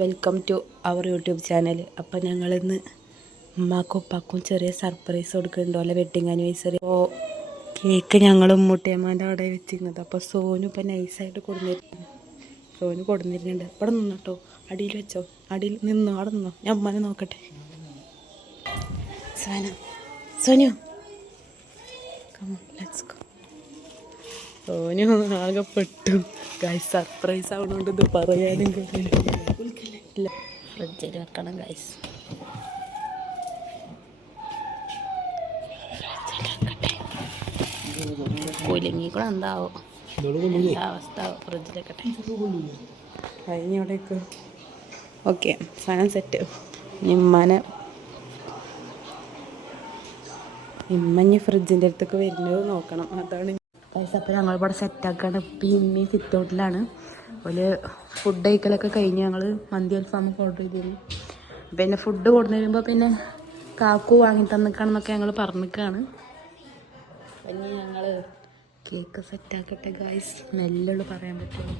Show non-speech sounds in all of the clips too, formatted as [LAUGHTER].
Welcome to our YouTube channel അപ്പോൾ ഞങ്ങളിന്ന് ഉമ്മാക്കും ഉപ്പാക്കും ചെറിയ സർപ്രൈസ് കൊടുക്കുന്നുണ്ട്. അല്ലെ വെഡിങ് ആനിവേഴ്സറി അപ്പോൾ കേക്ക് ഞങ്ങൾ ഉമ്മൂട്ടിയമ്മേന്റെ അവിടെ വെച്ചിരുന്നത്. അപ്പോൾ സോനു ഇപ്പം നൈസായിട്ട് കൊടുന്നിരുന്നു സോനു കൊടുന്നിരുന്നുണ്ട് ഇവിടെ നിന്നു കേട്ടോ അടിയിൽ വെച്ചോ. അടിയിൽ നിന്നോ. അവിടെ നിന്നോ. ഞാൻ ഉമ്മാനെ നോക്കട്ടെ. സോന. സോനു. ലെറ്റ്സ് ഗോ സോനു ആകെ പെട്ടു ഗൈസ് സർപ്രൈസ് ആവണോണ്ട് ഇത് പറയാനും ഇല്ല ഫ്രിഡ്ജിൽ വെക്കണം ഗൈസ് കുലുങ്ങിക്കൂടെ കൂടെ എന്താവും അവസ്ഥ ഫ്രിഡ്ജിലെക്കട്ടെ കഴിഞ്ഞ അവിടേക്ക് ഓക്കെ സാധനം സെറ്റ് നിമ്മനെ ഇമ്മഞ്ഞ് ഫ്രിഡ്ജിന്റെ അടുത്തൊക്കെ വരുന്നത് നോക്കണം. അതാണ് പൈസ ഞങ്ങൾ ഞങ്ങളിവിടെ സെറ്റാക്കാണ് പിന്നെ സിറ്റ് ഔട്ടിലാണ് ഒരു ഫുഡ് കഴിക്കലൊക്കെ കഴിഞ്ഞ് ഞങ്ങൾ മന്തി അൽഫാമൊക്കെ ഓർഡർ ചെയ്തിരുന്നു പിന്നെ ഫുഡ് കൊടുന്നു വരുമ്പോൾ പിന്നെ കാക്കു വാങ്ങി തന്നിക്കാണെന്നൊക്കെ ഞങ്ങൾ പറഞ്ഞിക്കാണ്. പിന്നെ ഞങ്ങൾ കേക്ക് സെറ്റാക്കട്ടെ ഗായ്സ് മെല്ലുള്ള പറയാൻ പറ്റുള്ളൂ.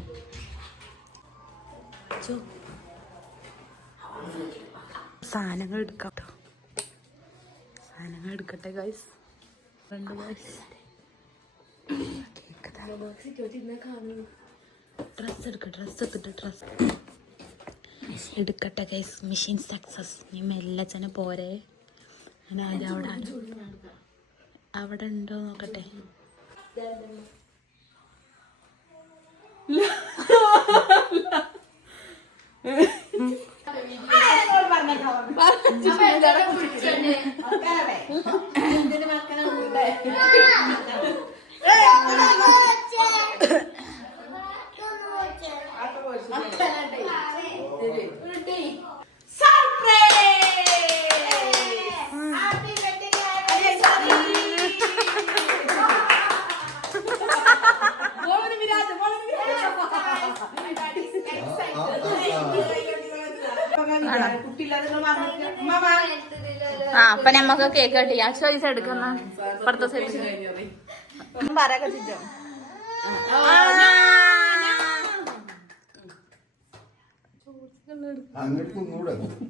സാധനങ്ങൾ എടുക്കാം. സാധനങ്ങൾ എടുക്കട്ടെ ഗായ്സ് രണ്ട് ഗായ്സ് ഡ്രസ് എടുക്ക ഡ്രസ് എടുത്തിട്ട് ഡ്രസ് എടുക്കട്ടെ ഗൈസ് മെഷീൻ സക്സസ് നീ മെല്ലെ ചെന പോരെ. ഞാൻ അവിടെ അവിടെ ഉണ്ടോ നോക്കട്ടെ. [LAUGHS] ആ അപ്പൊ നമ്മക്ക് കേക്ക് കട്ടി ആ ചോയ്സ് എടുക്കുന്ന? ഇപ്പുറത്തെ സൈഡ് അങ്ങോട്ട് ഒന്നുകൂടെ കാണാൻ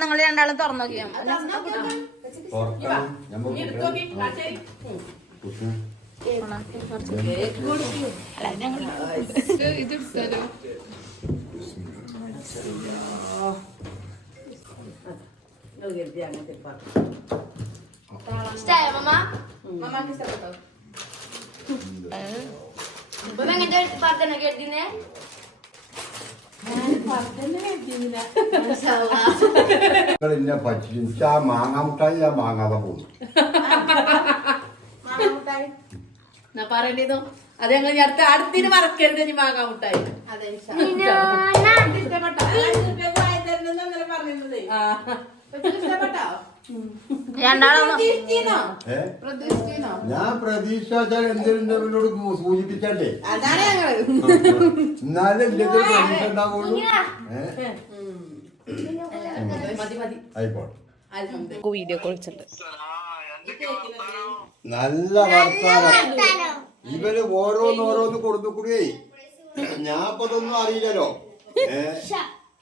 നിങ്ങൾ രണ്ടാളും തുറന്നു നോക്കിയാ തുറക്കണം നമുക്ക് കുത്തും. ഇഷ്ടായോ മമ്മ? മമ്മക്ക് ഇഷ്ടപ്പെട്ടോ? എന്നെ പറ്റിച്ചു എനിക്ക് ആ മാങ്ങാ മുട്ടായി ഞാൻ മാങ്ങാതെ പോകും. എന്നാ പറയണ്ടേതോ അത് ഞങ്ങൾ അടുത്ത അടുത്തിന് മറക്കരുത് ഇനി മാങ്ങാ മുട്ടായി. ഏ? ഞാൻ പ്രതീക്ഷ വെച്ചാൽ എന്തെങ്കിലും എന്നോട് സൂചിപ്പിച്ചല്ലേ? എന്നാലും എന്തെങ്കിലും പ്രതീക്ഷ ഉണ്ടാവുള്ളൂ. ആയിക്കോട്ടെ. വീഡിയോ നല്ല വർത്താനം. ഇവർ ഓരോന്നോരോന്ന് ഓരോന്ന് കൊടുത്തു കൂടിയേ ഞാൻ ഇപ്പൊ ഇതൊന്നും അറിയില്ലല്ലോ. ഏ?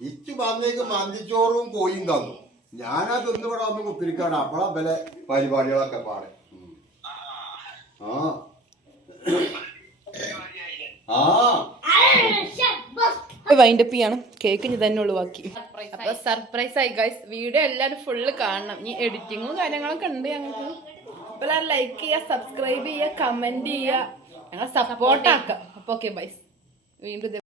ഇച്ചു വന്നേക്ക് മന്തിച്ചോറും കോയും തന്നു. ഞാനത് ഒന്ന് ഇവിടെ വന്ന് കുത്തിരിക്കാണ്. അപ്പോഴാ പല പരിപാടികളൊക്കെ പാടെ. ആ. ആ. വൈൻഡപ്പ് ചെയ്യണം. കേക്ക് ഇനി തന്നെ ഒഴിവാക്കി. അപ്പൊ സർപ്രൈസ് ആയി ഗൈസ് വീഡിയോ എല്ലാരും ഫുള്ള് കാണണം. ഇനി എഡിറ്റിങ്ങും കാര്യങ്ങളൊക്കെ ഉണ്ട് ഞങ്ങൾക്ക്. അപ്പൊ ലൈക്ക് ചെയ്യുക സബ്സ്ക്രൈബ് ചെയ്യുക കമന്റ് ചെയ്യുക. ഞങ്ങളെ സപ്പോർട്ട് ആക്കുക അപ്പൊ ഓക്കെ ബൈസ് വീണ്ടും